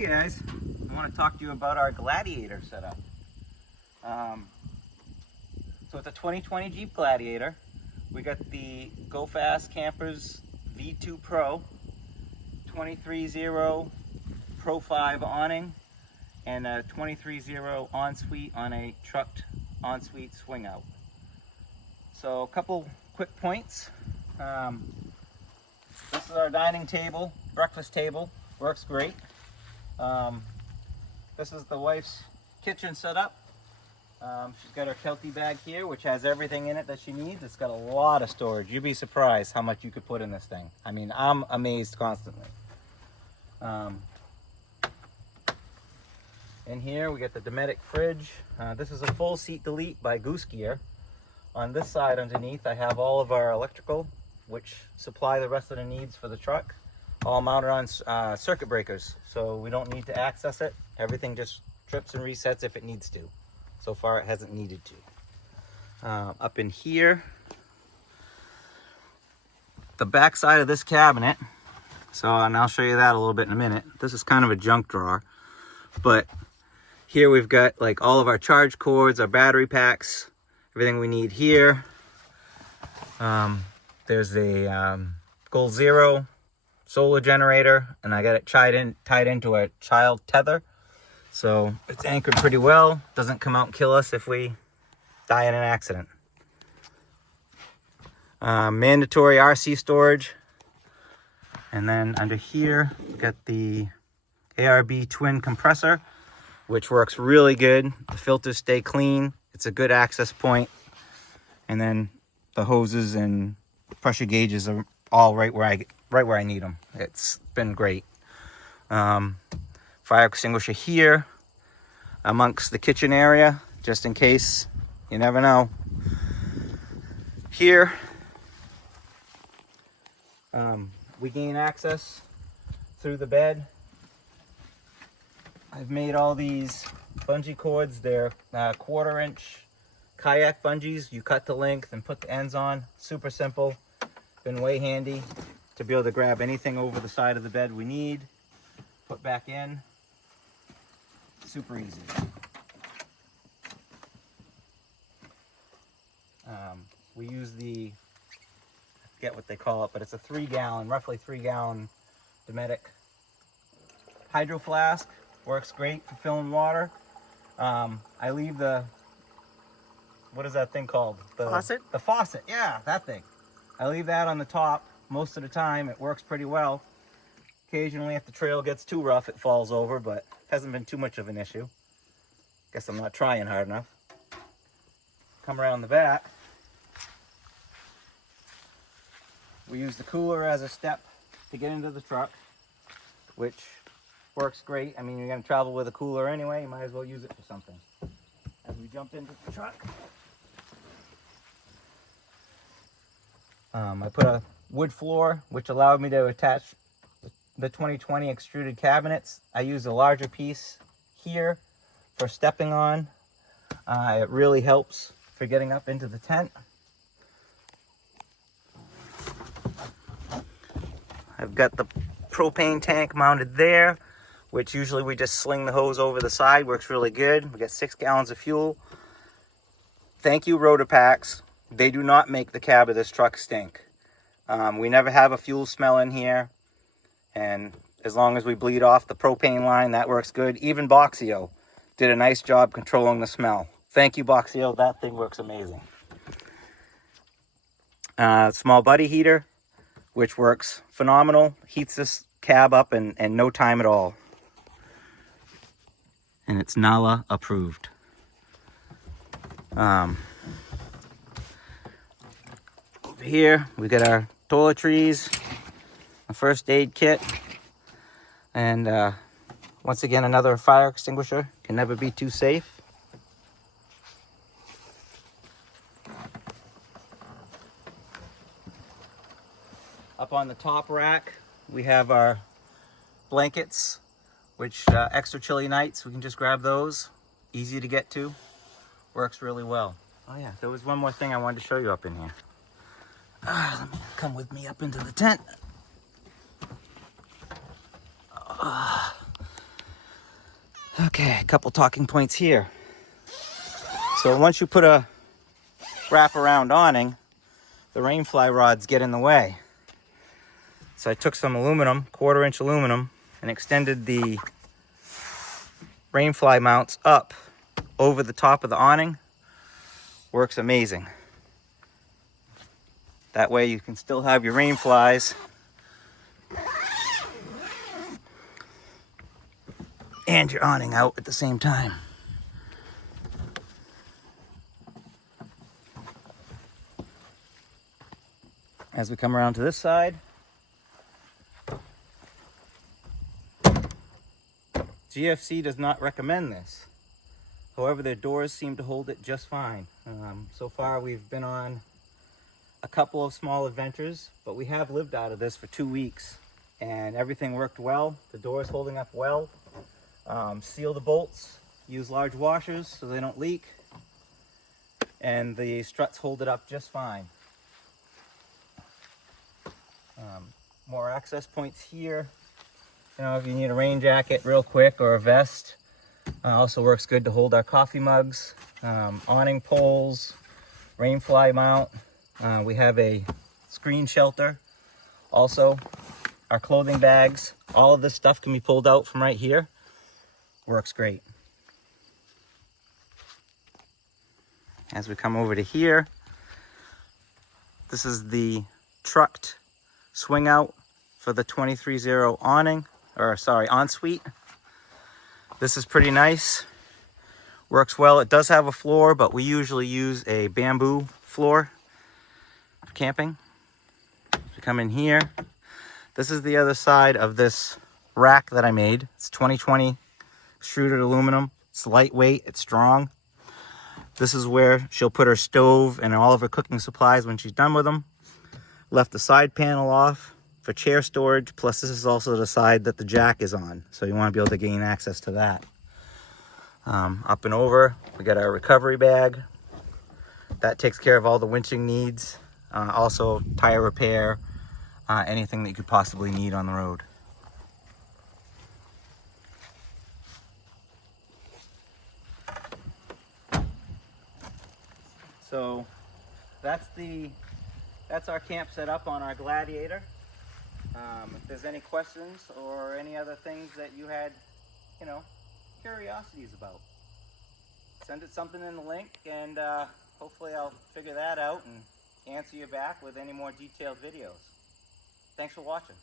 Hey guys, I want to talk to you about our Gladiator setup. So it's a 2020 Jeep Gladiator. We got the Go Fast Campers V2 Pro, 23.0 Pro 5 awning, and a 23.0 ensuite on a trucked ensuite swing out. So a couple quick points. This is our dining table, breakfast table, works great. This is the wife's kitchen setup. She's got her Kelty bag here, which has everything in it that she needs. It's got a lot of storage. You'd be surprised how much you could put in this thing. I mean, I'm amazed constantly. In here, we got the Dometic fridge. This is a full seat delete by Goose Gear. On this side underneath, I have all of our electrical, which supply the rest of the needs for the truck, all mounted on circuit breakers. So we don't need to access it. Everything just trips and resets if it needs to. So far, it hasn't needed to. Up in here, the back side of this cabinet, and I'll show you that a little bit in a minute. This is kind of a junk drawer, but here we've got like all of our charge cords, our battery packs, everything we need here. There's a Goal Zero solar generator, and I got it tied into a child tether. So it's anchored pretty well. Doesn't come out and kill us if we die in an accident. Mandatory RC storage. And then under here, we got the ARB twin compressor, which works really good. The filters stay clean. It's a good access point. And then the hoses and pressure gauges are all right where I need them. It's been great. Fire extinguisher here amongst the kitchen area, just in case. You never know. Here, we gain access through the bed. I've made all these bungee cords. They're 1/4-inch kayak bungees. You cut the length and put the ends on. Super simple. Been way handy to be able to grab anything over the side of the bed we need. Put back in. Super easy. We use I forget what they call it, but it's a roughly 3-gallon Dometic hydro flask. Works great for filling water. I leave what is that thing called? Faucet? The faucet, yeah, that thing. I leave that on the top most of the time. It works pretty well. Occasionally, if the trail gets too rough, it falls over, but hasn't been too much of an issue. Guess I'm not trying hard enough. Come around the back. We use the cooler as a step to get into the truck, which works great. I mean, you're going to travel with a cooler anyway. You might as well use it for something. As we jump into the truck, I put a wood floor, which allowed me to attach the 2020 extruded cabinets. I use a larger piece here for stepping on. It really helps for getting up into the tent. I've got the propane tank mounted there, which usually we just sling the hose over the side. Works really good. We got 6 gallons of fuel. Thank you, ROTO packs. They do not make the cab of this truck stink. We never have a fuel smell in here. And as long as we bleed off the propane line, that works good. Even Boxio did a nice job controlling the smell. Thank you, Boxio. That thing works amazing. Small buddy heater, which works phenomenal. Heats this cab up in no time at all. And it's NALA approved. Over here, we got our toiletries, a first aid kit, and once again, another fire extinguisher. Can never be too safe. Up on the top rack, we have our blankets, which extra chilly nights, we can just grab those. Easy to get to. Works really well. Oh yeah, there was one more thing I wanted to show you up in here. Come with me up into the tent. Okay, a couple talking points here. So once you put a wraparound awning, the rain fly rods get in the way. So I took some aluminum, 1/4 inch aluminum, and extended the rain fly mounts up over the top of the awning. Works amazing. That way you can still have your rain flies and your awning out at the same time. As we come around to this side, GFC does not recommend this. However, their doors seem to hold it just fine. So far we've been on a couple of small adventures, but we have lived out of this for 2 weeks and everything worked well. The door's holding up well. Seal the bolts, use large washers so they don't leak, and the struts hold it up just fine. More access points here. You know, if you need a rain jacket real quick or a vest, also works good to hold our coffee mugs, awning poles, rain fly mount. We have a screen shelter. Also, our clothing bags. All of this stuff can be pulled out from right here. Works great. As we come over to here, this is the trucked swing out for the 23-0 awning, or sorry, ensuite. This is pretty nice. Works well. It does have a floor, but we usually use a bamboo floor for camping. We come in here. This is the other side of this rack that I made. It's 2020 extruded aluminum. It's lightweight, it's strong. This is where she'll put her stove and all of her cooking supplies when she's done with them. Left the side panel off for chair storage, plus this is also the side that the jack is on, so you want to be able to gain access to that. Up and over, we got our recovery bag. That takes care of all the winching needs. Also tire repair, anything that you could possibly need on the road. So that's our camp set up on our Gladiator. If there's any questions or any other things that you had, curiosities about, send it something in the link, and hopefully I'll figure that out and answer you back with any more detailed videos. Thanks for watching.